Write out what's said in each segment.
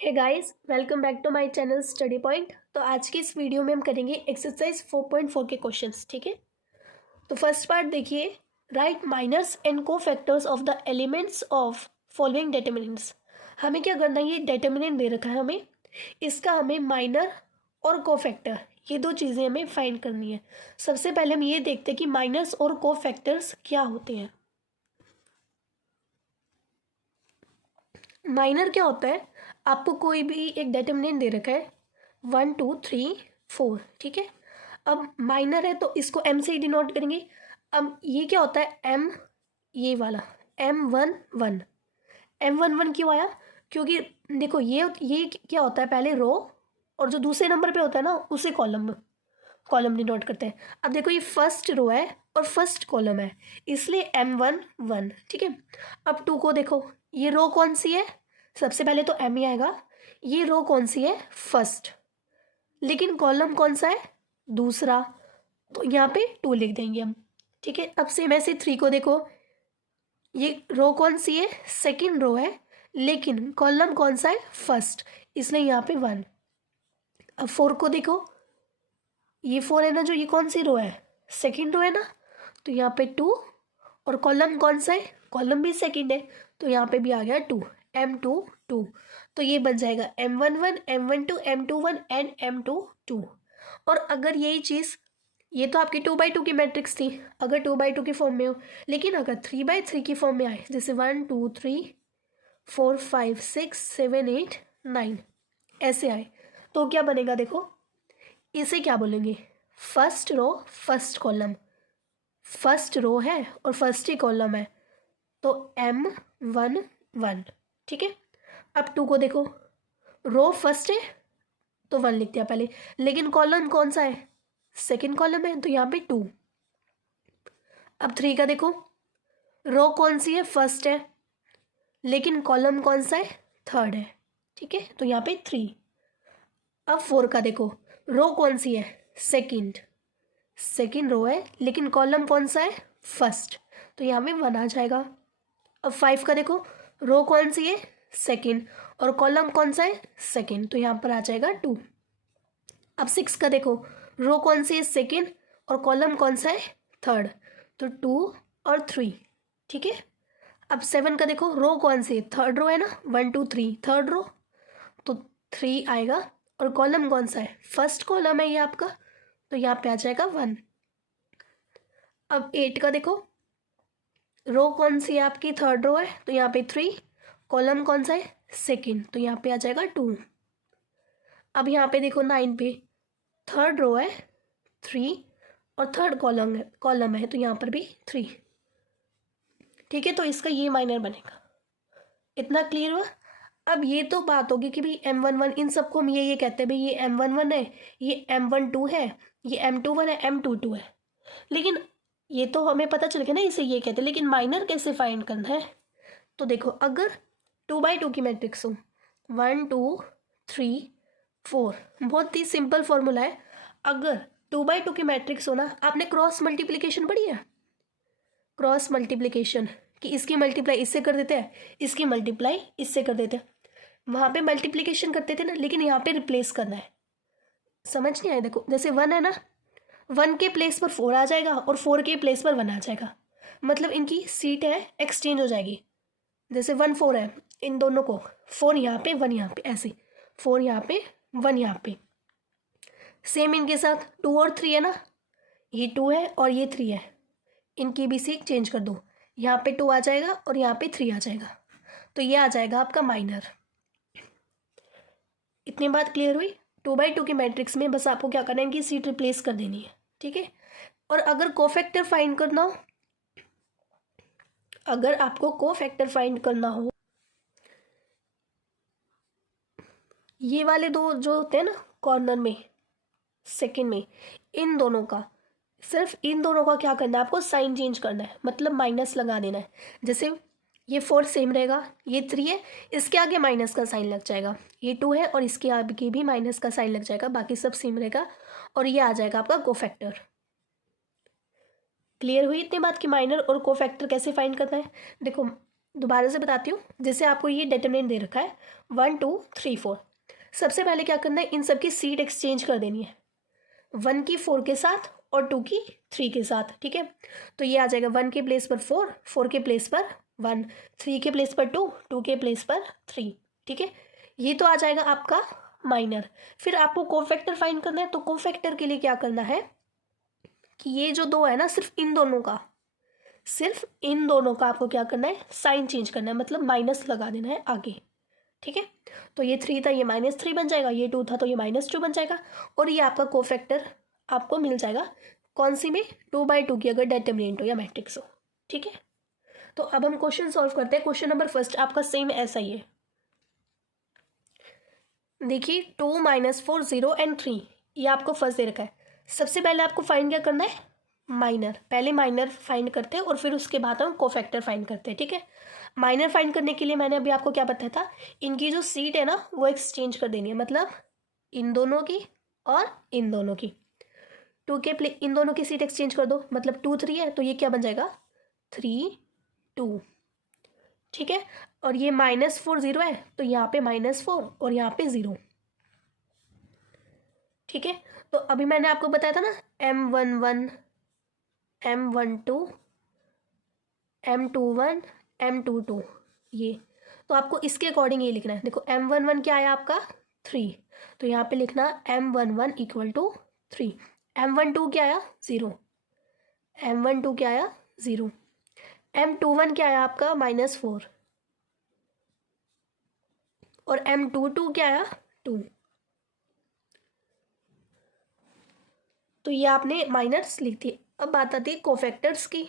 Hey guys, welcome back to my channel study point. तो आज की इस वीडियो में हम करेंगे एक्सरसाइज 4.4 के क्वेश्चंस। ठीक है, तो फर्स्ट पार्ट देखिए, राइट माइनर्स एंड को factors of the elements of following determinants. हमें क्या करना है, ये डिटर्मिनेंट दे रखा है हमें, इसका हमें माइनर और को फैक्टर ये दो चीज़ें हमें फाइंड करनी है। सबसे पहले हम ये देखते हैं कि माइनर्स और को फैक्टर्स क्या होते हैं। माइनर क्या होता है, आपको कोई भी एक डिटर्मिनेंट दे रखा है 1 2 3 4। ठीक है, अब माइनर है तो इसको एम से ही डिनोट करेंगे। अब ये क्या होता है, एम, ये वाला M11। M11 क्यों आया, क्योंकि देखो ये क्या होता है, पहले रो और जो दूसरे नंबर पे होता है ना उसे कॉलम कॉलम डिनोट करते हैं। अब देखो ये फर्स्ट रो है और फर्स्ट कॉलम है, इसलिए M11। ठीक है, अब 2 को देखो, ये रो कौन सी है, सबसे पहले तो M ही आएगा। ये रो कौन सी है, फर्स्ट, लेकिन कॉलम कौन सा है, दूसरा, तो यहाँ पे 2 लिख देंगे हम। ठीक है, अब सेम ऐसे 3 को देखो, ये रो कौन सी है, सेकंड रो है, लेकिन कॉलम कौन सा है, फर्स्ट, इसलिए यहाँ पे 1। अब 4 को देखो, ये 4 है ना, जो ये कौन सी रो है, सेकंड रो है ना, तो यहाँ पे 2, और कॉलम कौन सा है, कॉलम भी सेकंड है, तो यहाँ पे भी आ गया 2, M22। तो ये बन जाएगा M11 M12 M21 and M22। और अगर यही चीज़, ये तो आपकी 2x2 की मैट्रिक्स थी, अगर 2x2 की फॉर्म में हो, लेकिन अगर 3x3 की फॉर्म में आए, जैसे 1 2 3 4 5 6 7 8 9 ऐसे आए, तो क्या बनेगा, देखो इसे क्या बोलेंगे, first row first column, first row है और फर्स्ट ही कॉलम है, तो M11। ठीक है, अब 2 को देखो, रो फर्स्ट है तो 1 लिख दिया पहले, लेकिन कॉलम कौन सा है, सेकंड कॉलम है, तो यहाँ पे 2। अब 3 का देखो, रो कौन सी है, फर्स्ट है, लेकिन कॉलम कौन सा है, थर्ड है। ठीक है, तो यहाँ पे 3। अब 4 का देखो, रो कौन सी है, सेकंड, सेकंड रो है, लेकिन कॉलम कौन सा है, फर्स्ट, तो यहाँ पे 1 आ जाएगा। अब 5 का देखो, रो कौन सी है, सेकंड, और कॉलम कौन सा है, सेकंड, तो यहाँ पर आ जाएगा 2। अब 6 का देखो, रो कौन सी है, सेकंड, और कॉलम कौन सा है, थर्ड, तो 2 और 3। ठीक है, अब 7 का देखो, रो कौन सी है, थर्ड रो है ना, 1 2 3 थर्ड रो, तो 3 आएगा, और कॉलम कौन सा है, फर्स्ट कॉलम है ये आपका, तो यहाँ पे आ जाएगा 1। अब 8 का देखो, रो कौन सी है आपकी, थर्ड रो है, तो यहाँ पे 3, कॉलम कौन सा है, सेकंड, तो यहाँ पे आ जाएगा 2। अब यहाँ पे देखो 9 पे, थर्ड रो है 3 और थर्ड कॉलम है, तो यहाँ पर भी 3। ठीक है, तो इसका ये माइनर बनेगा। इतना क्लियर हुआ। अब ये तो बात होगी कि भाई M11, इन सबको हम ये कहते हैं भाई ये M11 है, ये M12 है, ये M21 है, M22 है, लेकिन ये तो हमें पता चल गया ना इसे ये कहते हैं, लेकिन माइनर कैसे फाइंड करना है। तो देखो, अगर 2x2 की मैट्रिक्स हो, 1 2 3 4, बहुत ही सिंपल फॉर्मूला है। अगर 2x2 की मैट्रिक्स हो ना, आपने क्रॉस मल्टीप्लिकेशन पढ़ी है, क्रॉस मल्टीप्लिकेशन, कि इसकी मल्टीप्लाई इससे कर देते हैं, इसकी मल्टीप्लाई इससे कर देते हैं, वहाँ पे मल्टीप्लिकेशन करते थे ना, लेकिन यहाँ पे रिप्लेस करना है। समझ नहीं आया, देखो जैसे 1 है ना, 1 के प्लेस पर 4 आ जाएगा और 4 के प्लेस पर 1 आ जाएगा, मतलब इनकी सीट है एक्सचेंज हो जाएगी। जैसे 1 4 है, इन दोनों को 4 यहाँ पे 1 यहाँ पे, ऐसे 4 यहाँ पे 1 यहाँ पे। सेम इनके साथ 2 और 3 है ना, ये 2 है और ये 3 है, इनकी भी सीट चेंज कर दो, यहाँ पे 2 आ जाएगा और यहाँ पे 3 आ जाएगा, तो ये आ जाएगा आपका माइनर। इतनी बात क्लियर हुई। 2x2 की मैट्रिक्स में बस आपको क्या करना है, इनकी सीट रिप्लेस कर देनी है। ठीक है, और अगर कोफैक्टर फाइंड करना हो, अगर आपको कोफैक्टर फाइंड करना हो, ये वाले दो जो होते हैं ना कॉर्नर में, सेकंड में, इन दोनों का, सिर्फ इन दोनों का क्या करना है, आपको साइन चेंज करना है, मतलब माइनस लगा देना है। जैसे ये 4 सेम रहेगा, ये 3 है, इसके आगे माइनस का साइन लग जाएगा, ये 2 है और इसके आगे भी माइनस का साइन लग जाएगा, बाकी सब सेम रहेगा, और ये आ जाएगा आपका कोफैक्टर। क्लियर हुई इतनी बात कि माइनर और कोफैक्टर कैसे फाइंड करना है। देखो दोबारा से बताती हूँ। जैसे आपको ये डिटरमिनेंट दे रखा है 1 2 3 4। सबसे पहले क्या करना है, इन सब की सीट एक्सचेंज कर देनी है, 1 की 4 के साथ और 2 की 3 के साथ, ठीक है। तो ये आ जाएगा 1 के प्लेस पर 4, 4 के प्लेस पर 1, 3 के प्लेस पर 2, 2 के प्लेस पर 3, ठीक है। ये तो आ जाएगा आपका माइनर। फिर आपको कोफैक्टर फाइंड करना है, तो कोफैक्टर के लिए क्या करना है कि ये जो दो है ना, सिर्फ इन दोनों का आपको क्या करना है, साइन चेंज करना है, मतलब माइनस लगा देना है आगे, ठीक है। तो ये 3 था, ये -3 बन जाएगा, ये 2 था तो ये -2 बन जाएगा, और ये आपका कोफैक्टर आपको मिल जाएगा कौन सी में, 2/2 की अगर डिटरमिनेंट हो या मैट्रिक्स हो, ठीक है। तो अब हम क्वेश्चन सॉल्व करते हैं। क्वेश्चन नंबर फर्स्ट आपका सेम ऐसा ही है। देखिए 2 -4 0 एंड 3, ये आपको फर्स्ट दे रखा है। सबसे पहले आपको फाइंड क्या करना है, माइनर। पहले माइनर फाइंड करते हैं और फिर उसके बाद हम कोफैक्टर फाइंड करते हैं, ठीक है। माइनर फाइंड करने के लिए मैंने अभी आपको क्या बताया था, इनकी जो सीट है ना वो एक्सचेंज कर देनी है, मतलब इन दोनों की और इन दोनों की। इन दोनों की सीट एक्सचेंज कर दो, मतलब 2 3 है तो ये क्या बन जाएगा 3 2, ठीक है। और ये -4 0 है तो यहाँ पे -4 और यहाँ पे 0, ठीक है। तो अभी मैंने आपको बताया था ना M11 M12 M21 M22, ये तो आपको इसके अकॉर्डिंग ये लिखना है। देखो M11 क्या आया आपका 3, तो यहाँ पे लिखना M11 = 3। M12 क्या आया 0, M12 क्या आया 0। M21 क्या आया आपका -4, और M22 क्या आया 2। तो ये आपने माइनर्स लिख दिए। अब बात आती है कोफैक्टर्स की।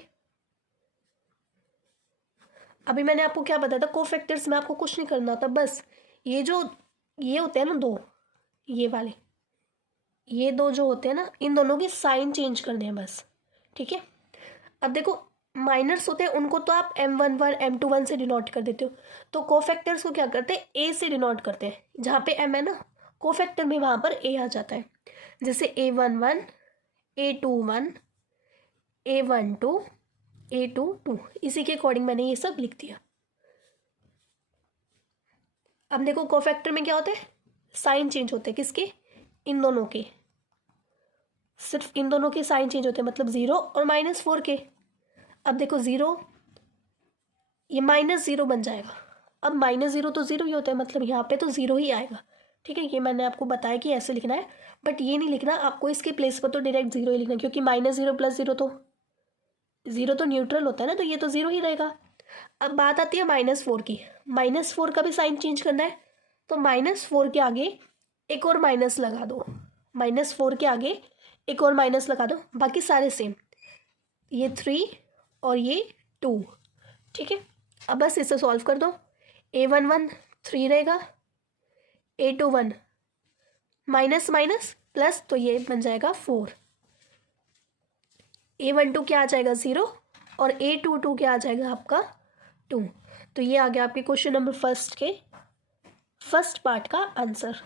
अभी मैंने आपको क्या बताया था, कोफैक्टर्स में आपको कुछ नहीं करना होता, बस ये होते हैं ना दो, ये वाले, ये दो जो होते हैं ना, इन दोनों के साइन चेंज करने हैं बस, ठीक है। अब देखो माइनर्स होते हैं उनको तो आप M11 M21 से डिनोट कर देते हो, तो कोफैक्टर्स को क्या करते हैं A से डिनोट करते हैं। जहाँ पे M है ना कोफैक्टर में, वहाँ पर A आ जाता है। जैसे A11 A21 A12 A22, इसी के अकॉर्डिंग मैंने ये सब लिख दिया। अब देखो कोफैक्टर में क्या होता है, साइन चेंज होते हैं, किसके, इन दोनों के, सिर्फ इन दोनों के साइन चेंज होते हैं, मतलब 0 और -4 के। अब देखो 0, ये -0 बन जाएगा। अब -0 तो 0 ही होता है, मतलब यहाँ पे तो 0 ही आएगा, ठीक है। ये मैंने आपको बताया कि ऐसे लिखना है, बट ये नहीं लिखना आपको, इसके प्लेस पर तो डायरेक्ट 0 ही लिखना है, क्योंकि -0 + 0 तो 0 तो न्यूट्रल होता है ना, तो ये तो 0 ही रहेगा। अब बात आती है -4 की। -4 का भी साइन चेंज करना है, तो -4 के आगे एक और माइनस लगा दो, -4 के आगे एक और माइनस लगा दो, बाकी सारे सेम, ये 3 और ये 2, ठीक है। अब बस इसे सॉल्व कर दो। A11 3 रहेगा, A21 माइनस माइनस प्लस, तो ये बन जाएगा 4। A12 क्या आ जाएगा 0, और A22 क्या आ जाएगा आपका 2। तो ये आ गया आपके क्वेश्चन नंबर फर्स्ट के फर्स्ट पार्ट का आंसर।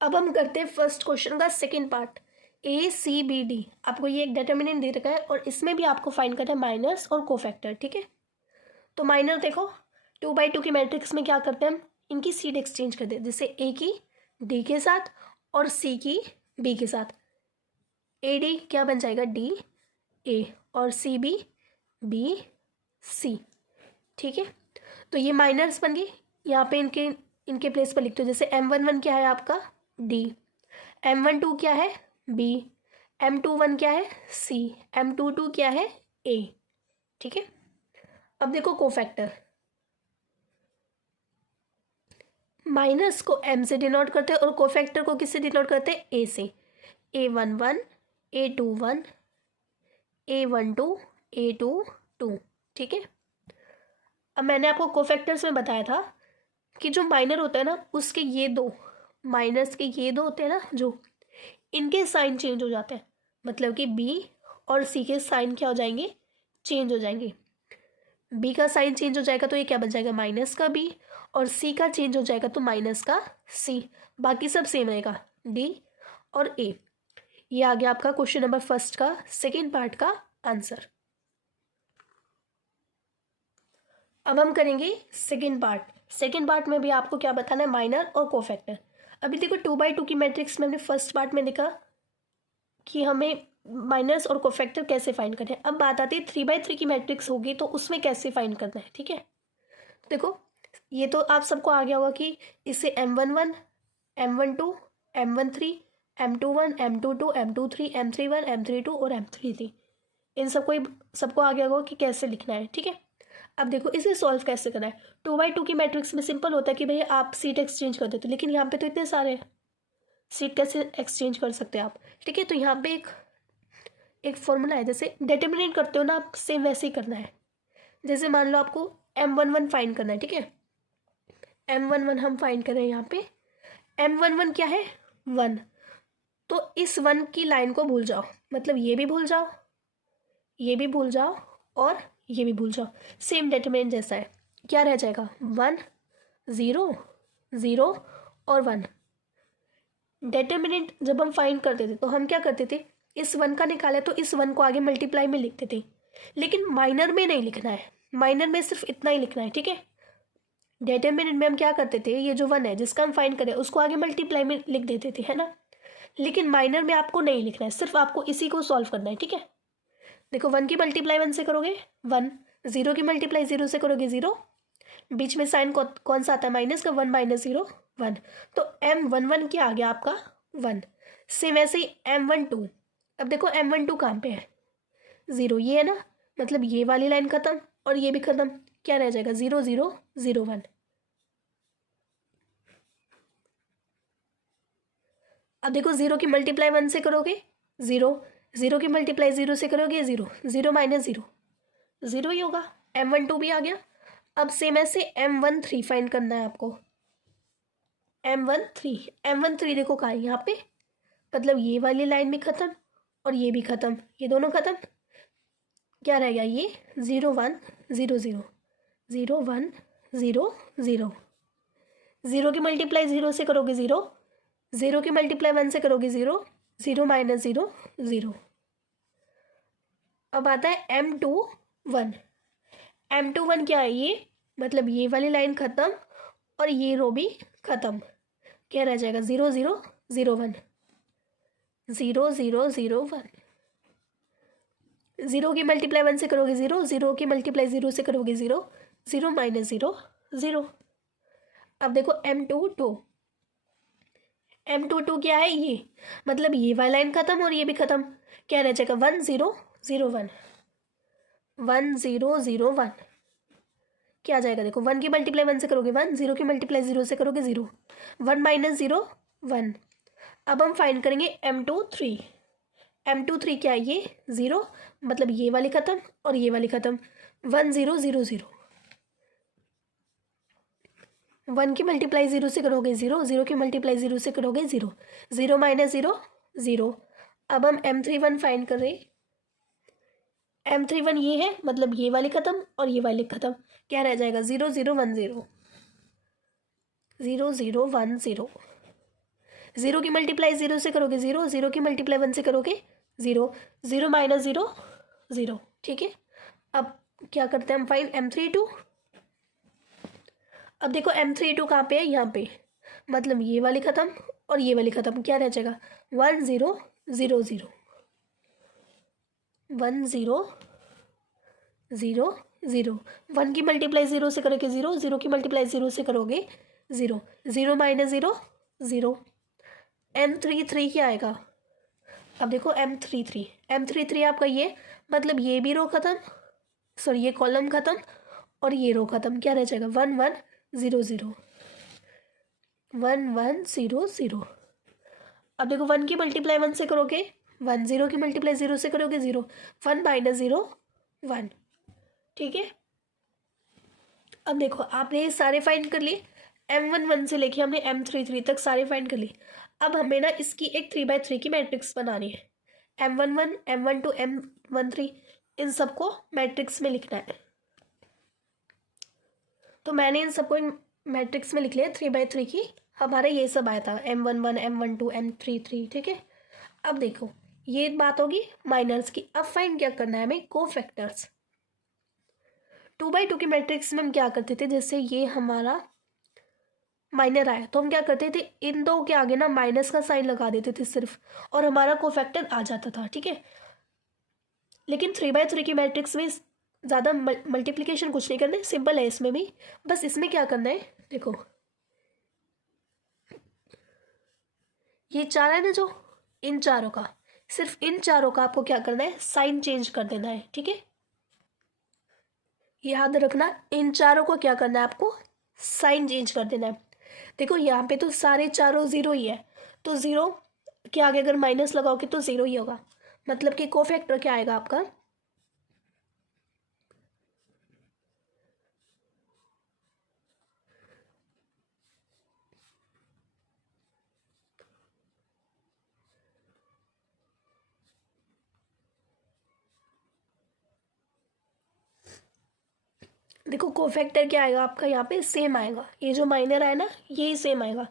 अब हम करते हैं फर्स्ट क्वेश्चन का सेकंड पार्ट, ACBD। आपको ये एक डिटरमिनेंट दे रखा है और इसमें भी आपको फाइंड करना है माइनर्स और कोफैक्टर, ठीक है। तो माइनर देखो 2/2 की मैट्रिक्स में क्या करते हैं हम, इनकी सीट एक्सचेंज करते हैं, जैसे A की D के साथ और C की B के साथ। AD क्या बन जाएगा DA, और CB BC, ठीक है। तो ये माइनर्स बन गई, यहाँ पे इनके प्लेस पर लिखते हो। जैसे M11 क्या है आपका D, M12 क्या है B, M21 क्या है C, M22 क्या है A, ठीक है। अब देखो कोफैक्टर, माइनस को M से डिनोट करते हैं और कोफैक्टर को किससे डिनोट करते हैं, A से। A11 A21 A12 A22, ठीक है। अब मैंने आपको कोफैक्टर्स में बताया था कि जो माइनर होता है ना, उसके ये दो माइनस के ये दो होते हैं ना, जो इनके साइन चेंज हो जाते हैं, मतलब कि B और C के साइन क्या हो जाएंगे, चेंज हो जाएंगे। B का साइन चेंज हो जाएगा तो ये क्या बन जाएगा माइनस का B, और C का चेंज हो जाएगा तो माइनस का C, बाकी सब सेम रहेगा D और A। ये आ गया आपका क्वेश्चन नंबर फर्स्ट का सेकेंड पार्ट का आंसर। अब हम करेंगे सेकेंड पार्ट। सेकेंड पार्ट में भी आपको क्या बताना है, माइनर और कोफैक्टर। अभी देखो 2/2 की मैट्रिक्स में हमने फर्स्ट पार्ट में देखा कि हमें माइनर्स और कोफैक्टर कैसे फाइंड करना है। अब बात आती है 3/3 की मैट्रिक्स होगी तो उसमें कैसे फाइंड करना है। ठीक है, देखो ये तो आप सबको आ गया होगा कि इसे M11, M12, M13, M21, M22, M23, M31, M32 और M33 इन सबको आ गया होगा कि कैसे लिखना है। ठीक है, अब देखो इसे सॉल्व कैसे करना है। 2/2 की मैट्रिक्स में सिंपल होता है कि भैया आप सीट एक्सचेंज कर देते, लेकिन यहाँ पे तो इतने सारे हैं, सीट कैसे एक्सचेंज कर सकते हैं आप। ठीक है, तो यहाँ पे एक फॉर्मूला है, जैसे डिटर्मिनेट करते हो ना आप, सेम वैसे ही करना है। जैसे मान लो आपको M11 फाइंड करना है। ठीक है, M11 हम फाइंड कर रहे हैं यहाँ पे। M11 क्या है, 1। तो इस 1 की लाइन को भूल जाओ, मतलब ये भी भूल जाओ, ये भी भूल जाओ और ये भी भूल जाओ, सेम डिटरमिनेंट जैसा है। क्या रह जाएगा, 1 0 0 और 1। डिटरमिनेंट जब हम फाइंड करते थे तो हम क्या करते थे, इस 1 का निकाले तो इस 1 को आगे मल्टीप्लाई में लिखते थे, लेकिन माइनर में नहीं लिखना है, माइनर में सिर्फ इतना ही लिखना है। ठीक है, डिटरमिनेंट में हम क्या करते थे, ये जो 1 है जिसका हम फाइंड करें उसको आगे मल्टीप्लाई में लिख देते थे, है ना। लेकिन माइनर में आपको नहीं लिखना है, सिर्फ आपको इसी को सॉल्व करना है। ठीक है, देखो 1 की मल्टीप्लाई 1 से करोगे 1, 0 की मल्टीप्लाई 0 से करोगे 0, बीच में साइन कौन सा आता है, माइनस का, 1 - 0 1। तो M11 क्या आ गया आपका, 1। सेम ऐसे ही M12। अब देखो M12 कहाँ पे है, 0 ये है ना, मतलब ये वाली लाइन खत्म और ये भी खत्म, क्या रह जाएगा, 0 0 0 1। अब देखो 0 की मल्टीप्लाई 1 से करोगे 0, 0 की मल्टीप्लाई 0 से करोगे 0, 0 - 0 0 ही होगा, M12 भी आ गया। अब सेम ऐसे M13 फाइंड करना है आपको। M13 देखो कहाँ है, यहाँ पे, मतलब ये वाली लाइन भी खत्म और ये भी खत्म, ये दोनों खत्म, क्या रह गया, ये 0 1 0 0 0 1 0 0। 0 की मल्टीप्लाई 0 से करोगे 0, 0 की मल्टीप्लाई 1 से करोगे 0, 0 - 0 0। अब आता है M21। M21 क्या है, ये मतलब ये वाली लाइन खत्म और ये रो भी खत्म, क्या रह जाएगा, 0 0 0 1 0 0 0 1। 0 की मल्टीप्लाई 1 से करोगे 0, 0 की मल्टीप्लाई 0 से करोगे 0, 0 - 0 0। अब देखो M22 क्या है, ये मतलब ये वाली लाइन खत्म और ये भी खत्म, क्या रह जाएगा, 1 0 0 1 1 0 0 1। क्या आ जाएगा, देखो 1 की मल्टीप्लाई 1 से करोगे 1, 0 की मल्टीप्लाई 0 से करोगे 0, 1 - 0 1। अब हम फाइंड करेंगे M23 क्या है, ये 0, मतलब ये वाली खत्म और ये वाली खत्म, 1 0 0 0। 1 की मल्टीप्लाई 0 से करोगे 0, 0 की मल्टीप्लाई 0 से करोगे 0, 0 - 0 0। अब हम M31 फाइंड कर रहे हैं। M31 ये है, मतलब ये वाली खत्म और ये वाली खत्म, क्या रह जाएगा, 0 0 1 0 0 0 1 0। 0 की मल्टीप्लाई 0 से करोगे 0, 0 की मल्टीप्लाई 1 से करोगे 0, 0 - 0 0। ठीक है, अब क्या करते हैं हम, फाइंड M32। अब देखो M32 कहाँ पे है, यहाँ पे, मतलब ये वाली खत्म और ये वाली खत्म, क्या रह जाएगा, 1 0 0 0 1 0 0 0। 1 की मल्टीप्लाई 0 से करोगे 0, 0 की मल्टीप्लाई 0 से करोगे 0, 0 - 0 0। M33 क्या आएगा, अब देखो M33 आपका ये, मतलब ये भी रो खत्म, सॉरी ये कॉलम खत्म और ये रो खत्म, क्या रह जाएगा, 1 1 0 0 1 1 0 0। अब देखो 1 की मल्टीप्लाई 1 से करोगे 1, 0 की मल्टीप्लाई 0 से करोगे 0, 1 - 0 1। ठीक है, अब देखो आपने ये सारे फाइंड कर लिए, M11 से लेके हमने M33 तक सारे फाइंड कर लिए। अब हमें ना इसकी एक 3/3 की मैट्रिक्स बनानी है। M11 M12 M13 इन सबको मैट्रिक्स में लिखना है, तो मैंने इन सबको मैट्रिक्स में लिख लिया 3/3 की। हमारा ये सब आया था, M11 M12 M33। ठीक है, अब देखो ये बात होगी माइनर्स की। अब फाइंड क्या करना है हमें, कोफैक्टर्स। 2/2 की मैट्रिक्स में हम क्या करते थे, जैसे ये हमारा माइनर आया तो हम क्या करते थे, इन दो के आगे ना माइनस का साइन लगा देते थे सिर्फ, और हमारा कोफैक्टर आ जाता था, ठीक है। लेकिन 3/3 की मैट्रिक्स में ज़्यादा मल्टीप्लिकेशन कुछ नहीं करना है, सिंपल है इसमें भी। बस इसमें क्या करना है, देखो ये 4 है ना, जो इन चारों का, सिर्फ इन चारों का आपको क्या करना है, साइन चेंज कर देना है, ठीक है। याद रखना, इन चारों को क्या करना है आपको, साइन चेंज कर देना है। देखो यहाँ पे तो सारे चारों ज़ीरो ही है, तो ज़ीरो के आगे अगर माइनस लगाओगे तो ज़ीरो ही होगा, मतलब कि कोफैक्टर क्या आएगा आपका, देखो कोफैक्टर क्या आएगा आपका, यहाँ पे सेम आएगा, ये जो माइनर आया ना ये सेम आएगा,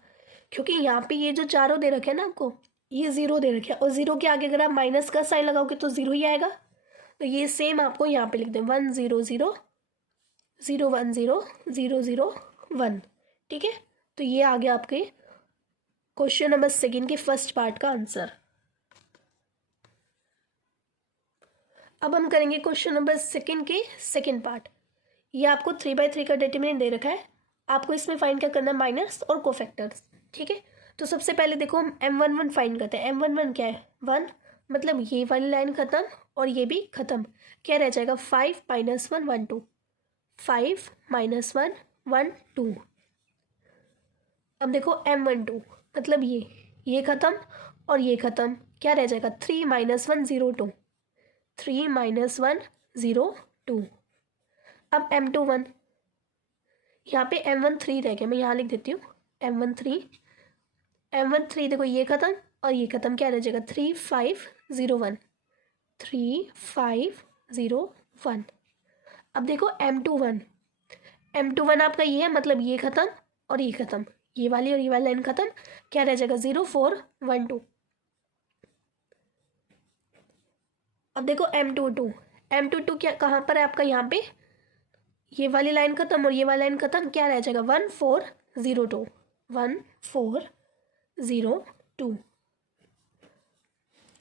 क्योंकि यहाँ पे ये जो चारों दे रखे हैं ना आपको, ये ज़ीरो दे रखे हैं, और ज़ीरो के आगे अगर आप माइनस का साइन लगाओगे तो ज़ीरो ही आएगा। तो ये सेम आपको यहाँ पे लिख दें, 1 0 0 0 1 0 0 0 1, ठीक है। तो ये आ गया आपके क्वेश्चन नंबर सेकेंड के फर्स्ट पार्ट का आंसर। अब हम करेंगे क्वेश्चन नंबर सेकेंड के सेकेंड पार्ट। ये आपको 3/3 का डिटरमिनेंट दे रखा है, आपको इसमें फाइंड क्या करना है, माइनस और कोफैक्टर्स, ठीक है। तो सबसे पहले देखो हम M11 फाइंड करते हैं। M11 क्या है, 1, मतलब ये वाली लाइन खत्म और ये भी खत्म, क्या रह जाएगा, 5 - 1 1 2, 5 - 1 1 2। अब देखो M12 मतलब ये खत्म और ये खत्म, क्या रह जाएगा, 3 - 1 0 2, 3 - 1 0 2। अब M21, यहाँ पे M13 रह गया, मैं यहाँ लिख देती हूँ M13, M13 देखो ये खत्म और ये खत्म, क्या रह जाएगा, 3 5 0 1, 3 5 0 1। अब देखो M21, M21 आपका ये है, मतलब ये खत्म और ये खत्म, ये वाली और ये वाली लाइन खत्म, क्या रह जाएगा, 0 4 1 2। अब देखो M22 क्या कहाँ पर है आपका, यहाँ पे ये वाली लाइन खत्म और ये वाली लाइन खत्म, क्या रह जाएगा, 1 4 0 2, 1 4 0 2।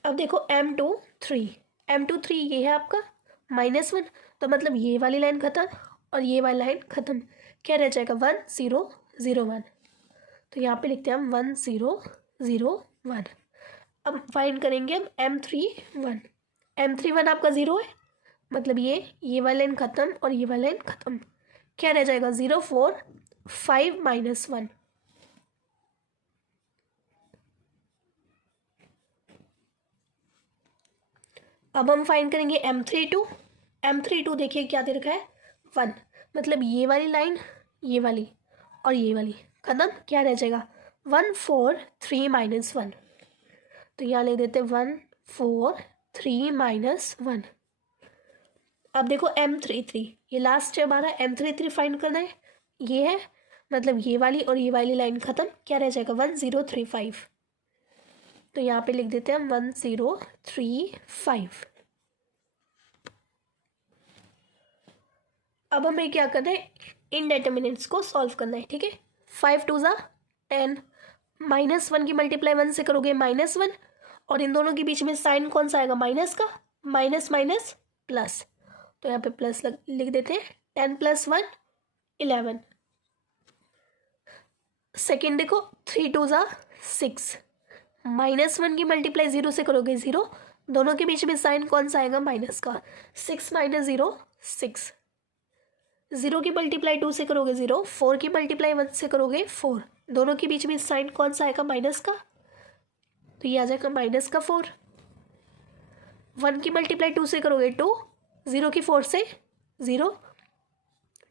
अब देखो M23 ये है आपका -1, तो मतलब ये वाली लाइन खत्म और ये वाली लाइन खत्म, क्या रह जाएगा, 1 0 0 1। तो यहाँ पे लिखते हैं हम 1 0 0 1। अब फाइंड करेंगे हम M31 आपका 0 है, मतलब ये वाली लाइन खत्म और ये वाली लाइन खत्म, क्या रह जाएगा, 0 4 5 - 1। अब हम फाइंड करेंगे M32 देखिए क्या दे रखा है, 1, मतलब ये वाली लाइन, ये वाली और ये वाली खत्म, क्या रह जाएगा, 1 4 3 - 1। तो यहाँ ले देते 1 4 3 - 1। अब देखो M33 ये लास्ट है हमारा, M33 फाइंड करना है, ये है, मतलब ये वाली और ये वाली लाइन खत्म, क्या रह जाएगा, 1 0 3 5। तो यहाँ पे लिख देते हैं हम 1 0 3 5। अब हमें क्या करना है, इनडेटर्मिनेंट्स को सॉल्व करना है, ठीक है। 5 2 ज़ा 10, -1 की मल्टीप्लाई 1 से करोगे -1, और इन दोनों के बीच में साइन कौन सा आएगा, माइनस का, माइनस माइनस प्लस, तो यहाँ पे प्लस लिख देते हैं, 10 + 1 11। सेकेंड देखो 3 2 ज़ा 6, -1 की मल्टीप्लाई 0 से करोगे 0, दोनों के बीच में साइन कौन सा आएगा, माइनस का, 6 - 0 6। 0 की मल्टीप्लाई 2 से करोगे 0, 4 की मल्टीप्लाई 1 से करोगे 4, दोनों के बीच में साइन कौन सा आएगा, माइनस का, तो ये आ जाएगा -4। 1 की मल्टीप्लाई 2 से करोगे 2, 0 की 4 से 0,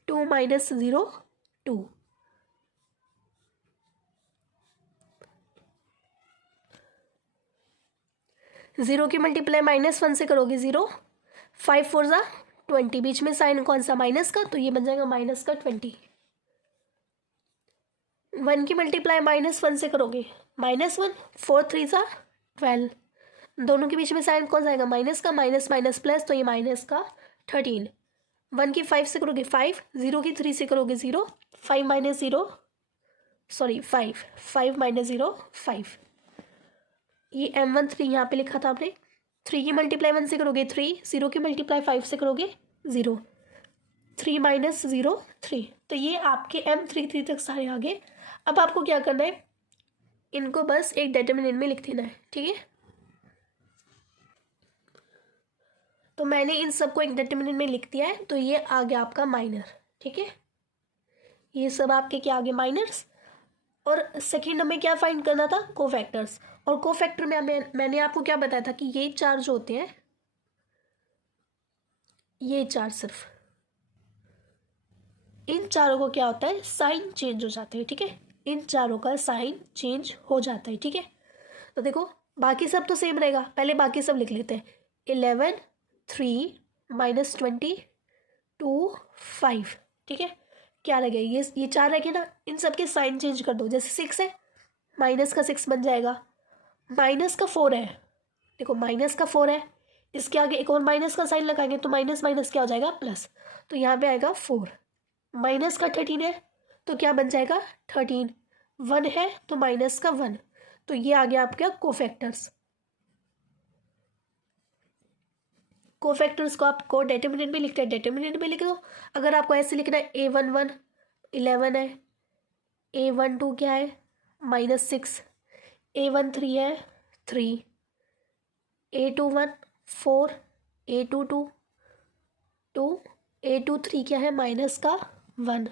2 - 0 2। ज़ीरो की मल्टीप्लाई -1 से करोगे 0, 5 4 ज़ा 20, बीच में साइन कौन सा, माइनस का, तो ये बन जाएगा -20। 1 की मल्टीप्लाई -1 से करोगे -1, 4 3 ज़ा 12, दोनों के बीच में साइन कौन सा आएगा, माइनस का, माइनस माइनस प्लस, तो ये -13। 1 की 5 से करोगे 5, 0 की 3 से करोगे 0, 5 माइनस 0, सॉरी 5, 5 माइनस 0 5। ये M13 यहाँ पे लिखा था आपने। 3 की मल्टीप्लाई 1 से करोगे 3, 0 की मल्टीप्लाई 5 से करोगे 0, 3 माइनस 0 3। तो ये आपके M33 तक सारे आ गए। अब आपको क्या करना है, इनको बस एक डिटरमिनेंट में लिख देना है, ठीक है। तो मैंने इन सबको एक डिटरमिनेंट में लिख दिया है, तो ये आ गया आपका माइनर, ठीक है। ये सब आपके क्या आ गए, माइनर्स। और सेकेंड हमें क्या फाइंड करना था, कोफैक्टर्स। और कोफैक्टर में मैंने आपको क्या बताया था कि ये चार जो होते हैं, ये चार, सिर्फ इन चारों को क्या होता है, साइन चेंज हो जाते हैं, ठीक है। इन चारों का साइन चेंज हो जाता है, ठीक है। तो देखो बाकी सब तो सेम रहेगा, पहले बाकी सब लिख लेते हैं। 11 3 माइनस 20 2 5, ठीक है। क्या लगे, ये चार रह गए ना, इन सब के साइन चेंज कर दो। जैसे 6 है, माइनस का 6 बन जाएगा। माइनस का 4 है, देखो माइनस का 4 है, इसके आगे एक और माइनस का साइन लगाएंगे तो माइनस माइनस क्या हो जाएगा, प्लस। तो यहाँ पे आएगा 4। माइनस का 13 है तो क्या बन जाएगा 13। 1 है तो माइनस का 1। तो ये आ गया आपका कोफैक्टर्स। कोफैक्टर्स को आपको डिटरमिनेंट में लिखना है, डिटरमिनेंट में लिख दो। अगर आपको ऐसे लिखना है A11 11 है, A12 क्या है -6, A13 है 3, A21 4, A22 2, A23 क्या है माइनस का 1,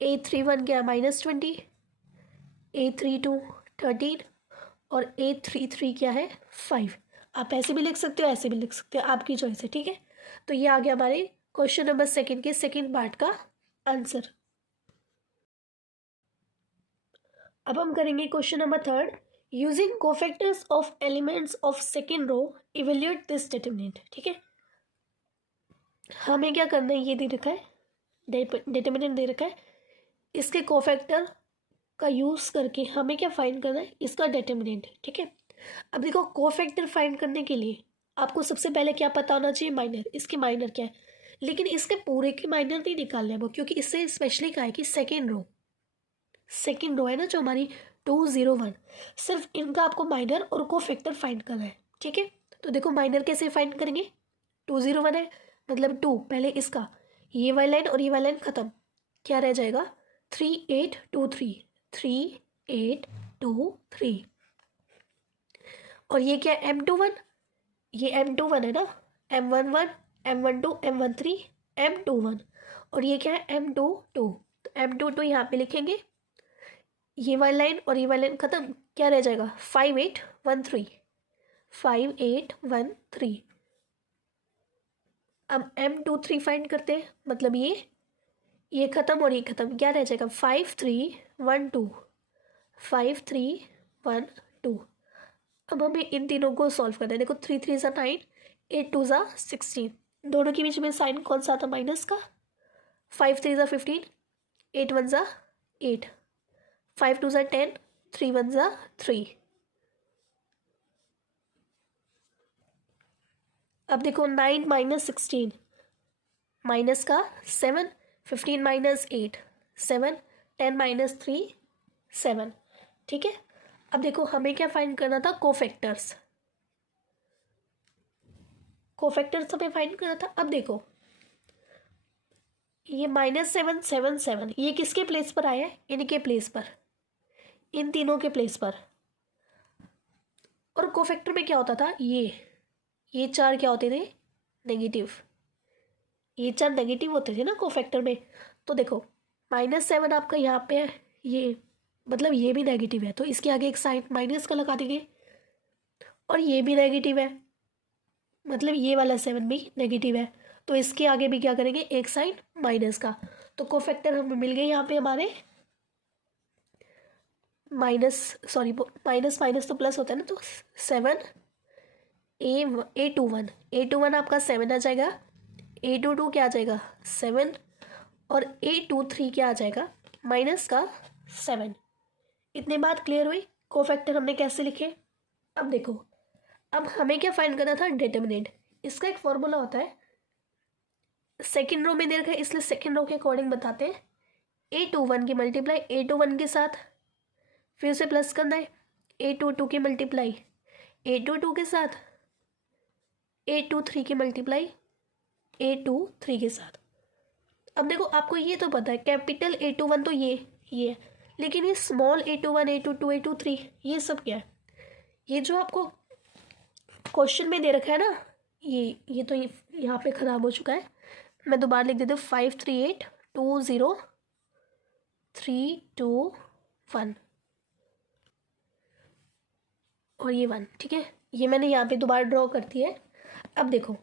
A31 क्या है -20, A32 13 और A33 क्या है 5। आप ऐसे भी लिख सकते हो, ऐसे भी लिख सकते हो, आपकी चॉइस है, ठीक है। तो ये आ गया हमारे क्वेश्चन नंबर सेकंड के सेकंड पार्ट का आंसर। अब हम करेंगे question number third. Using cofactors of elements of second row evaluate this determinant, ठीक है। हमें क्या करना है, ये दे रखा है, डिटरमिनेंट दे रखा है, इसके कोफैक्टर का यूज़ करके हमें क्या फाइंड करना है, इसका डिटरमिनेंट, ठीक है। अब देखो कोफैक्टर फाइंड करने के लिए आपको सबसे पहले क्या पता होना चाहिए, माइनर। इसके माइनर क्या है, लेकिन इसके पूरे के माइनर नहीं निकालने हैं वो, क्योंकि इससे स्पेशली कहा है कि सेकेंड रो है ना जो हमारी 201, सिर्फ इनका आपको माइनर और कोफैक्टर फाइंड करना है, ठीक है। तो देखो माइनर कैसे फाइंड करेंगे, 201 है मतलब 2, पहले इसका ये वाली लाइन और ये वाली लाइन खत्म, क्या रह जाएगा 3823, 3823। और ये क्या है M21, ये M21 है ना, M11 M12 M13 M21, और ये क्या है M22, तो M22 यहाँ पे लिखेंगे, ये वाली लाइन और ये वाली लाइन खत्म, क्या रह जाएगा 5813, 5813। अब M23 फाइंड करते हैं, मतलब ये खत्म और ये खत्म, क्या रह जाएगा 5312, 5312। अब हमें इन तीनों को सॉल्व करना है। देखो 3 3 ज़ा 9, 8 2 ज़ा 16, दोनों के बीच में साइन कौन सा था, माइनस का। 5 3 ज़ा 15, 8 1 ज़ा 8, 5 2 ज़ा 10, 3 1 ज़ा 3। अब देखो 9 माइनस 16, माइनस का 7, 15 माइनस 8 7, 10 माइनस 3 7, ठीक है। अब देखो हमें क्या फाइंड करना था, कोफैक्टर्स हमें फाइंड करना था। अब देखो ये -7 7 7 ये किसके प्लेस पर आया है, इनके प्लेस पर, इन तीनों के प्लेस पर। और कोफैक्टर में क्या होता था, ये चार क्या होते थे, नेगेटिव, ये चार नेगेटिव होते थे ना कोफैक्टर में। तो देखो -7 आपका यहाँ पे है, ये मतलब ये भी नेगेटिव है, तो इसके आगे एक साइन माइनस का लगा देंगे। और ये भी नेगेटिव है, मतलब ये वाला 7 भी नेगेटिव है, तो इसके आगे भी क्या करेंगे, एक साइन माइनस का। तो कोफैक्टर हमें मिल गए यहाँ पे हमारे माइनस, सॉरी माइनस माइनस तो प्लस होता है ना, तो 7 A21 आपका 7 आ जाएगा, A22 क्या आ जाएगा 7, और A23 क्या आ जाएगा माइनस का 7। इतने बात क्लियर हुई, कोफैक्टर हमने कैसे लिखे। अब देखो अब हमें क्या फाइंड करना था, डिटरमिनेंट। इसका एक फॉर्मूला होता है सेकेंड रो में दे रखा है इसलिए सेकेंड रो के अकॉर्डिंग बताते हैं। A21 की मल्टीप्लाई A21 के साथ फिर से प्लस करना है। A22 की मल्टीप्लाई A22 के साथ, A23 की मल्टीप्लाई A23 के साथ। अब देखो आपको ये तो पता है कैपिटल A21 तो ये है, लेकिन ये स्मॉल A21, A22, A23 ये सब क्या है? ये जो आपको क्वेश्चन में दे रखा है ना, ये तो यहाँ पे ख़राब हो चुका है। मैं दोबारा लिख देती हूँ 53820321 और ये 1, ठीक है। ये मैंने यहाँ पे दोबारा ड्रॉ कर दिया है। अब देखो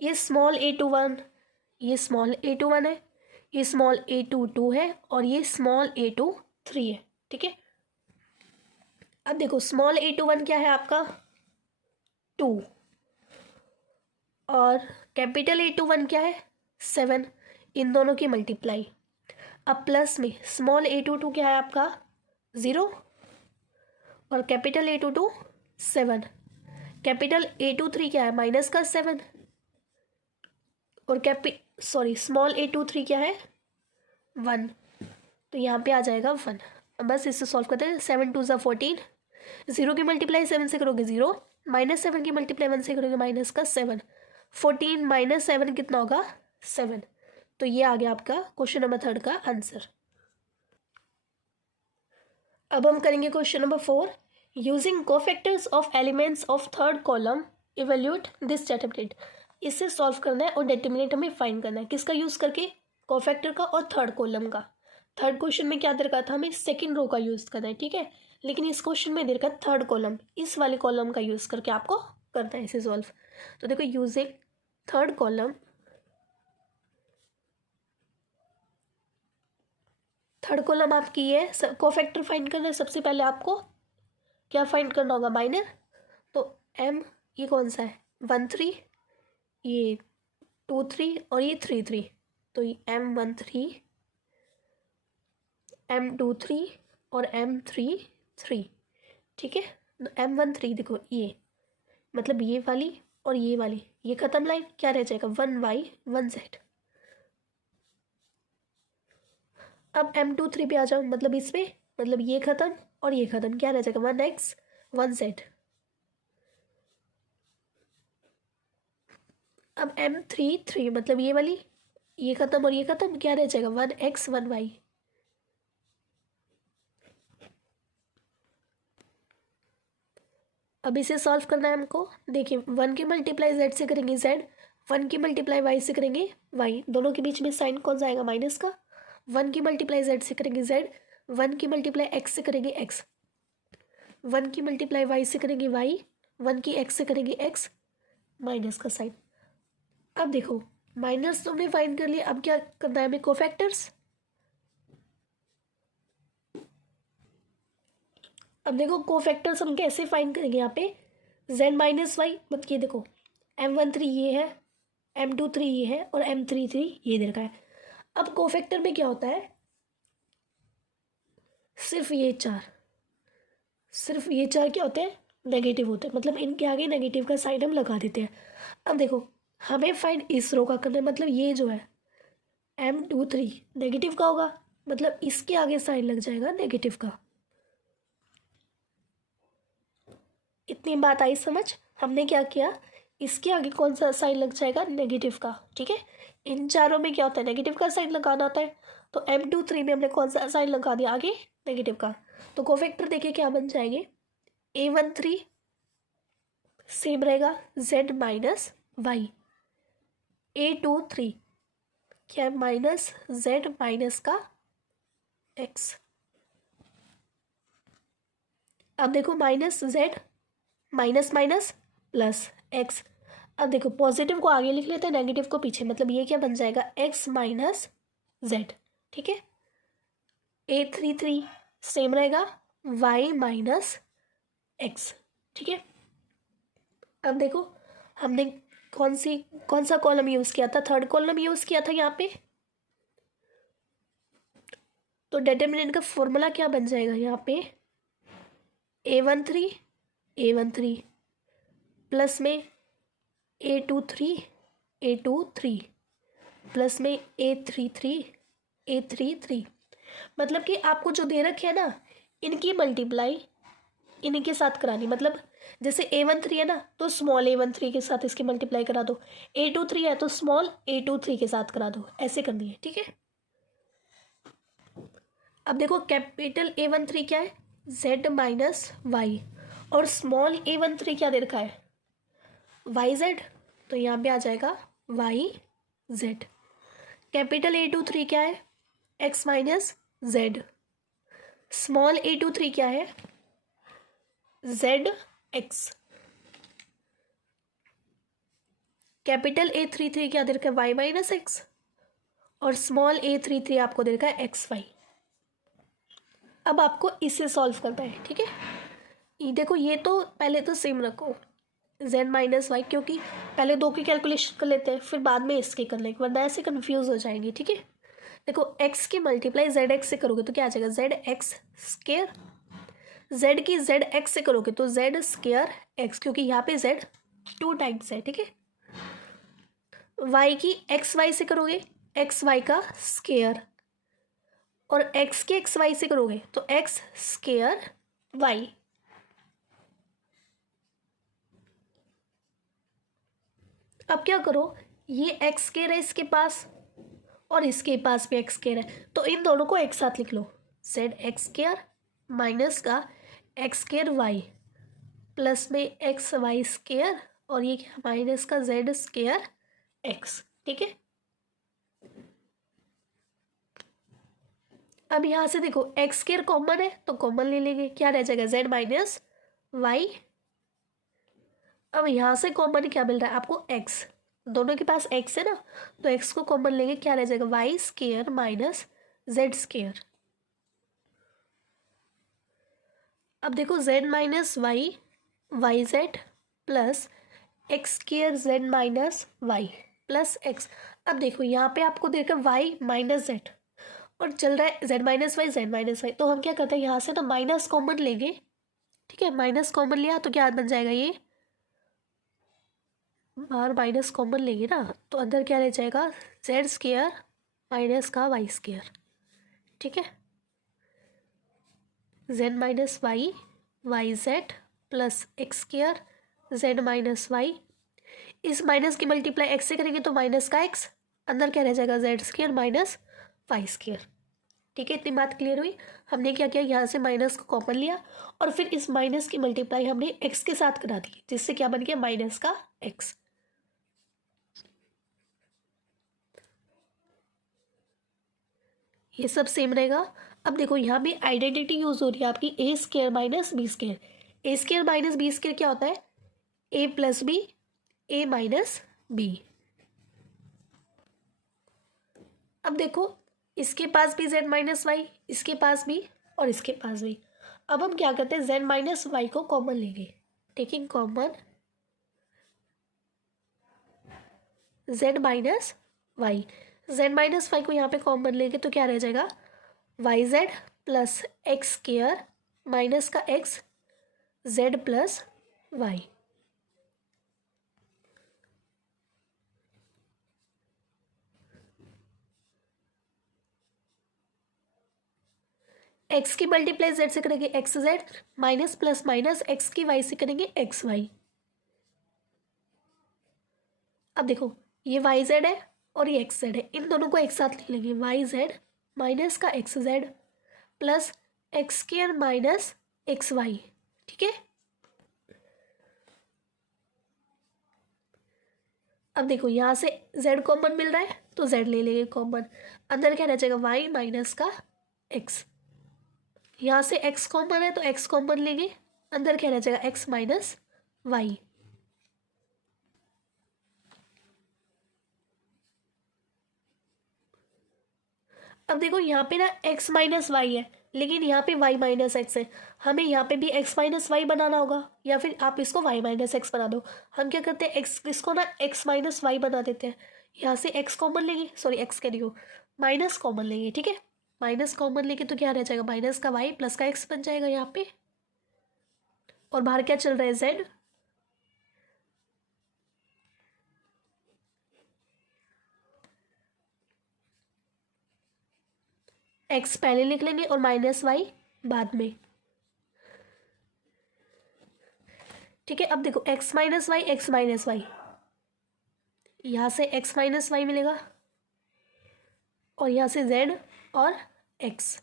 ये स्मॉल A21, ये स्मॉल A21 है, ये स्मॉल A22 है और ये स्मॉल A23 है, ठीक है। अब देखो स्मॉल A21 क्या है आपका 2 और कैपिटल A21 क्या है 7, इन दोनों की मल्टीप्लाई। अब प्लस में स्मॉल A22 क्या है आपका 0 और कैपिटल A22 7, कैपिटल A23 क्या है माइनस का 7 और स्मॉल A23 क्या है 1, तो यहाँ पे आ जाएगा 1। अब बस इससे सॉल्व करते हैं। 7 2 ज़ा 14, 0 की मल्टीप्लाई 7 से करोगे 0, -7 की मल्टीप्लाई 1 से करोगे माइनस का 7, 14 - 7 कितना होगा 7। तो ये आ गया आपका क्वेश्चन नंबर 3 का आंसर। अब हम करेंगे question number 4। Using cofactors of elements of third column evaluate this determinant. इससे सॉल्व करना है और डिटरमिनेंट हमें फाइंड करना है। किसका यूज़ करके? कोफैक्टर का और थर्ड कॉलम का। थर्ड क्वेश्चन में क्या दे रखा था? हमें सेकेंड रो का यूज़ करना है, ठीक है। लेकिन इस क्वेश्चन में दे रखा है थर्ड कॉलम, इस वाले कॉलम का यूज़ करके आपको करना है इसे सॉल्व। तो देखो using third column, third column आपकी है कोफैक्टर फाइंड करना है। सबसे पहले आपको क्या फाइंड करना होगा? माइनर। तो m ये कौन सा है 1 3, ये 2 3 और ये 3 3, तो ये M1 3, M2 3 और M3 3, ठीक है। तो M1 3 देखो ये मतलब ये वाली और ये वाली, ये खत्म लाइन, क्या रह जाएगा 1y 1z। अब M2 3 पे आ जाओ, मतलब इसमें मतलब ये खत्म और ये खत्म, क्या रह जाएगा 1x 1z। अब M3 3 मतलब ये वाली, ये खत्म और ये खत्म, क्या रह जाएगा 1x 1y। अब इसे सॉल्व करना है हमको। देखिए 1 की मल्टीप्लाई z से करेंगे z, 1 की मल्टीप्लाई y से करेंगे y, दोनों के बीच में साइन कौन सा आएगा? माइनस का। 1 की मल्टीप्लाई z से करेंगे z, 1 की मल्टीप्लाई x से करेंगे x, 1 की मल्टीप्लाई y से करेंगे y, 1 की x से करेंगे x, माइनस का साइन। अब देखो माइनस तो हमने फाइंड कर लिया, अब क्या करना है हमें? कोफैक्टर्स। अब देखो कोफैक्टर्स हम कैसे फाइंड करेंगे? यहाँ पे z माइनस वाई, मतलब ये देखो M1 3 ये है, M2 3 ये है और M3 3 ये दे रखा है। अब कोफैक्टर में क्या होता है? सिर्फ ये चार क्या होते हैं? नेगेटिव होते हैं, मतलब इनके आगे नेगेटिव का साइन हम लगा देते हैं। अब देखो हमें फाइंड इस रो का करना है, मतलब ये जो है M2 3 नेगेटिव का होगा, मतलब इसके आगे साइन लग जाएगा नेगेटिव का। इतनी बात आई समझ? हमने क्या किया, इसके आगे कौन सा साइन लग जाएगा? नेगेटिव का, ठीक है। इन चारों में क्या होता है? नेगेटिव का साइन लगाना होता है। तो M2 3 में हमने कौन सा साइन लगा दिया? आगे नेगेटिव का। तो कोफैक्टर देखिए क्या बन जाएंगे? A1 3 सेम रहेगा z माइनस वाई, A2 3 क्या माइनस z माइनस का x। अब देखो minus z minus minus plus x। अब देखो पॉजिटिव को आगे लिख लेते हैं, नेगेटिव को पीछे, मतलब ये क्या बन जाएगा? x माइनस z, ठीक है। A3 3 सेम रहेगा y माइनस x, ठीक है। अब देखो हमने कौन सा कॉलम यूज़ किया था? थर्ड कॉलम यूज़ किया था यहाँ पे। तो डिटरमिनेंट का फॉर्मूला क्या बन जाएगा यहाँ पे? A1 3 प्लस में A2 3 प्लस में A33 मतलब कि आपको जो दे रखे है ना, इनकी मल्टीप्लाई इन्हीं के साथ करानी। मतलब जैसे A13 है ना, तो स्मॉल A13 के साथ इसकी मल्टीप्लाई करा दो। A23 है तो स्मॉल A23 के साथ करा दो, ऐसे करनी है, ठीक है। अब देखो कैपिटल A13 क्या है, Z माइनस वाई, और स्मॉल A13 क्या दे रखा है, YZ, तो यहाँ पे आ जाएगा YZ। कैपिटल A23 क्या है, X minus Z। Small A23 क्या है, ZX। कैपिटल A33 क्या दे रखा है, Y माइनस X, और स्मॉल A33 आपको दे रखा है XY। अब आपको इसे सॉल्व करना है, ठीक है। ये देखो, ये तो पहले तो सेम रखो Z माइनस वाई, क्योंकि पहले दो की कैलकुलेशन कर लेते हैं फिर बाद में इसकी कर लेंगे, वरना ऐसे कंफ्यूज हो जाएंगे, ठीक है। देखो x की मल्टीप्लाई ZX से करोगे तो क्या आ जाएगा, ZX स्क्वायर। Z की ZX से करोगे तो Z स्क्वायर X, क्योंकि यहाँ पे Z 2 टाइम्स है, ठीक है। y की XY से करोगे XY का स्क्वायर, और x के XY से करोगे तो x स्क्वायर y। अब क्या करो, ये x स्क्वायर है इसके पास और इसके पास भी एक्स स्क्वायर है, तो इन दोनों को एक साथ लिख लो, जेड एक्स स्क्वायर माइनस का एक्स स्क्वायर वाई, प्लस में एक्स वाई स्क्वायर, और ये माइनस का जेड स्क्वायर एक्स, ठीक है। अब यहाँ से देखो एक्स स्क्वायर कॉमन है तो कॉमन ले लेंगे, क्या रह जाएगा, जेड माइनस वाई। अब यहाँ से कॉमन क्या मिल रहा है आपको, एक्स, दोनों के पास एक्स है ना, तो एक्स को कॉमन लेंगे, क्या रह जाएगा, Y square minus Z square. अब देखो Z minus Y, Y Z plus X square Z minus Y plus X. अब देखो यहाँ पे आपको देखा वाई माइनस जेड, और चल रहा है Z minus Y, Z minus Y, तो हम क्या करते हैं यहाँ से ना माइनस कॉमन लेंगे, ठीक है। माइनस कॉमन लिया तो क्या बन जाएगा, ये बाहर माइनस कॉमन लेंगे ना, तो अंदर क्या रह जाएगा, जेड स्क्वायर माइनस का वाई स्क्वायर, ठीक है। Z minus Y, Y Z plus X square Z minus Y. इस माइनस की मल्टीप्लाई एक्स से करेंगे तो माइनस का एक्स, अंदर क्या रह जाएगा, Z square minus Y square, ठीक है। इतनी बात क्लियर हुई। हमने क्या किया, यहाँ से माइनस को कॉमन लिया और फिर इस माइनस की मल्टीप्लाई हमने एक्स के साथ करा दी, जिससे क्या बन गया, माइनस का एक्स। ये सब सेम रहेगा। अब देखो यहाँ पे आइडेंटिटी यूज हो रही है आपकी, ए स्क्वायर माइनस बी स्क्वायर। ए स्क्वायर माइनस बी स्क्वायर क्या होता है, ए प्लस बी, ए माइनस बी। अब देखो इसके पास भी जेड माइनस वाई, इसके पास भी और इसके पास भी। अब हम क्या करते हैं, जेड माइनस वाई को कॉमन लेंगे, taking common Z minus Y. Z minus Y को यहाँ पे कॉमन लेंगे तो क्या रह जाएगा, Y Z plus X square minus का X Z plus Y. X की मल्टीप्लाई जेड से करेंगे X Z, minus plus minus X की वाई से करेंगे एक्स वाई। अब देखो ये वाई जेड है और ये एक्स जेड है, इन दोनों को एक साथ लिख लेंगे, वाई जेड माइनस का X Z plus X square minus X Y, ठीक है। अब देखो यहाँ से z कॉमन मिल रहा है तो z ले लेंगे कॉमन, अंदर क्या रह जाएगा, y माइनस का x। यहाँ से x कॉमन है तो x कॉमन लेंगे, अंदर क्या रह जाएगा, x माइनस वाई। अब देखो यहाँ पे ना x माइनस वाई है, लेकिन यहाँ पे y माइनस एक्स है, हमें यहाँ पे भी x माइनस वाई बनाना होगा, या फिर आप इसको y माइनस एक्स बना दो। हम क्या करते हैं, x इसको ना x माइनस वाई बना देते हैं। यहाँ से x कॉमन लेंगे, सॉरी x कह रही हो, माइनस कॉमन लेंगे, ठीक है। माइनस कॉमन लेंगे तो क्या रह जाएगा, माइनस का y प्लस का x बन जाएगा यहाँ पे, और बाहर क्या चल रहा है, z। एक्स पहले लिख लेंगे और माइनस वाई बाद में, ठीक है। अब देखो X minus Y, X minus Y, यहाँ से एक्स माइनस वाई मिलेगा और यहाँ से जेड और एक्स,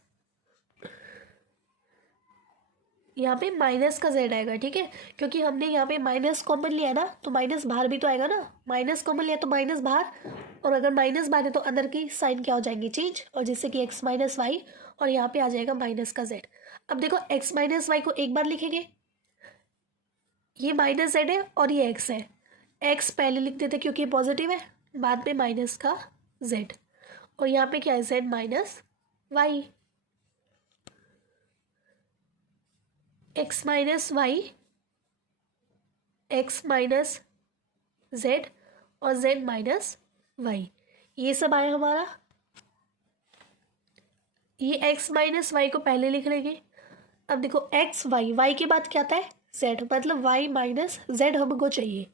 यहाँ पे माइनस का जेड आएगा, ठीक है, क्योंकि हमने यहाँ पे माइनस कॉमन लिया ना, तो माइनस बाहर भी तो आएगा ना, माइनस कॉमन लिया तो माइनस बाहर, और अगर माइनस बाहर है तो अंदर की साइन क्या हो जाएंगे, चेंज, और जिससे कि एक्स माइनस वाई, और यहाँ पे आ जाएगा माइनस का जेड। अब देखो एक्स माइनस वाई को एक बार लिखेंगे, ये माइनस जेड है और ये एक्स है, एक्स पहले लिख देते क्योंकि पॉजिटिव है, बाद में माइनस का जेड, और यहाँ पे क्या है, Z minus Y, X minus Y, X minus Z और जेड माइनस वाई, ये सब आया हमारा। ये एक्स माइनस वाई को पहले लिख लेंगे। अब देखो एक्स वाई, वाई के बाद क्या आता है, जेड, मतलब वाई माइनस जेड हमको चाहिए,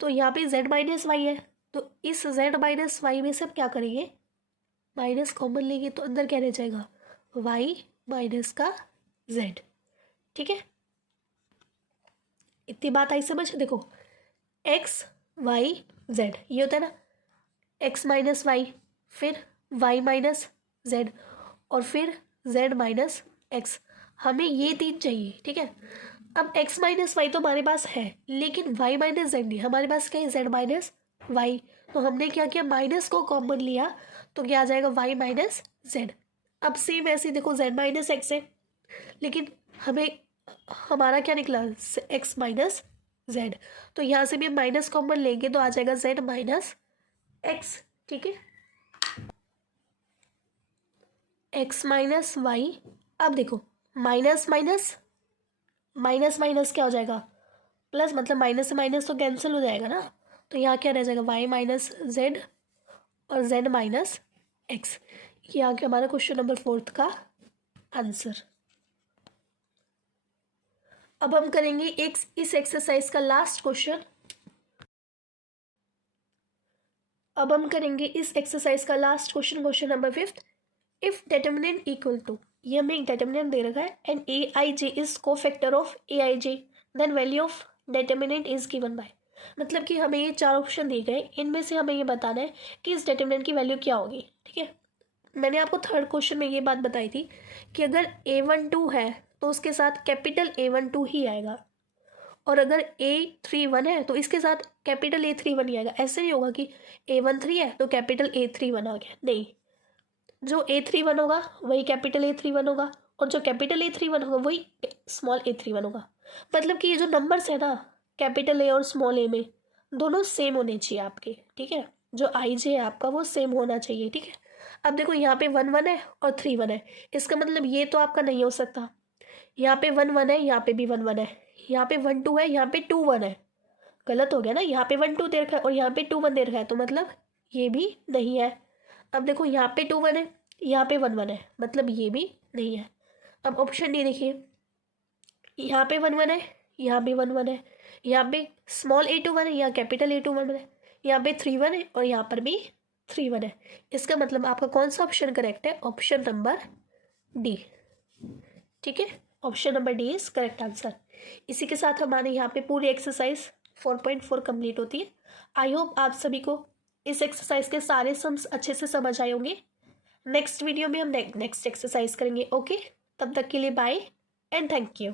तो यहाँ पे जेड माइनस वाई है, तो इस जेड माइनस वाई में से हम क्या करेंगे, माइनस कॉमन लेंगे, तो अंदर क्या रह जाएगा, वाई माइनस का जेड, ठीक है। इतनी बात आई समझ। देखो एक्स वाई जेड ये होता है ना, एक्स माइनस वाई, फिर वाई माइनस जेड, और फिर जेड माइनस एक्स, हमें ये तीन चाहिए, ठीक है। अब एक्स माइनस वाई तो हमारे पास है, लेकिन वाई माइनस जेड नहीं, हमारे पास क्या है, जेड माइनस वाई, तो हमने क्या किया, माइनस को कॉमन लिया, तो क्या आ जाएगा, वाई माइनस जेड। अब सेम ऐसे ही देखो जेड माइनस एक्स है, लेकिन हमें हमारा क्या निकला, एक्स माइनस जेड, तो यहाँ से भी हम माइनस कॉमन लेंगे तो आ जाएगा जेड माइनस एक्स, ठीक है, एक्स माइनस वाई। अब देखो माइनस माइनस माइनस माइनस क्या हो जाएगा, प्लस, मतलब माइनस से माइनस तो कैंसिल हो जाएगा ना, तो यहाँ क्या रह जाएगा, वाई माइनस जेड और जेड माइनस एक्स, ये आ गया हमारा क्वेश्चन नंबर 4 का आंसर। अब हम करेंगे एक इस एक्सरसाइज का लास्ट क्वेश्चन। अब हम करेंगे इस एक्सरसाइज का last question, question number 5। If determinant equal to, ये हमें एक डिटर्मिनेंट दे रखा है, and A I J is cofactor of A I J, then value of determinant is given by, मतलब कि हमें ये 4 ऑप्शन दिए गए, इनमें से हमें ये बताना है कि इस डिटर्मिनेंट की वैल्यू क्या होगी, ठीक है। मैंने आपको थर्ड क्वेश्चन में ये बात बताई थी कि अगर A12 है तो उसके साथ कैपिटल A12 ही आएगा, और अगर A31 है तो इसके साथ कैपिटल A31 ही आएगा। ऐसे नहीं होगा कि A13 है तो कैपिटल A31 आ गया, नहीं, जो A31 होगा वही कैपिटल A31 होगा, और जो कैपिटल A31 होगा वही स्मॉल A31 होगा। मतलब कि ये जो नंबर्स है ना, कैपिटल ए और स्मॉल ए में दोनों सेम होने चाहिए आपके, ठीक है, जो आई जे है आपका वो सेम होना चाहिए, ठीक है। अब देखो यहाँ पे 1 1 है और 3 1 है, इसका मतलब ये तो आपका नहीं हो सकता, यहाँ पे 1 1 है, यहाँ पे भी 1 1 है, यहाँ पे 1 2 है, यहाँ पे 2 1 है, गलत हो गया ना, यहाँ पे 1 2 दे रखा है और यहाँ पे 2 1 दे रखा है, तो मतलब ये भी नहीं है। अब देखो यहाँ पे 2 1 है, यहाँ पे 1 1 है, मतलब ये भी नहीं है। अब ऑप्शन डी देखिए, यहाँ पे 1 1 है, यहाँ पे 1 1 है, यहाँ पे स्मॉल A21 है, यहाँ कैपिटल A21 है, यहाँ पे 3 1 है और यहाँ पर भी 3 1 है। इसका मतलब आपका कौन सा ऑप्शन करेक्ट है, ऑप्शन नंबर डी, ठीक है, option number D is correct answer. इसी के साथ हमारे यहाँ पे पूरी एक्सरसाइज 4.4 कंप्लीट होती है। आई होप आप सभी को इस एक्सरसाइज के सारे सम्स अच्छे से समझ आए होंगे। नेक्स्ट वीडियो में हम नेक्स्ट एक्सरसाइज करेंगे। ओके, तब तक के लिए बाय एंड थैंक यू।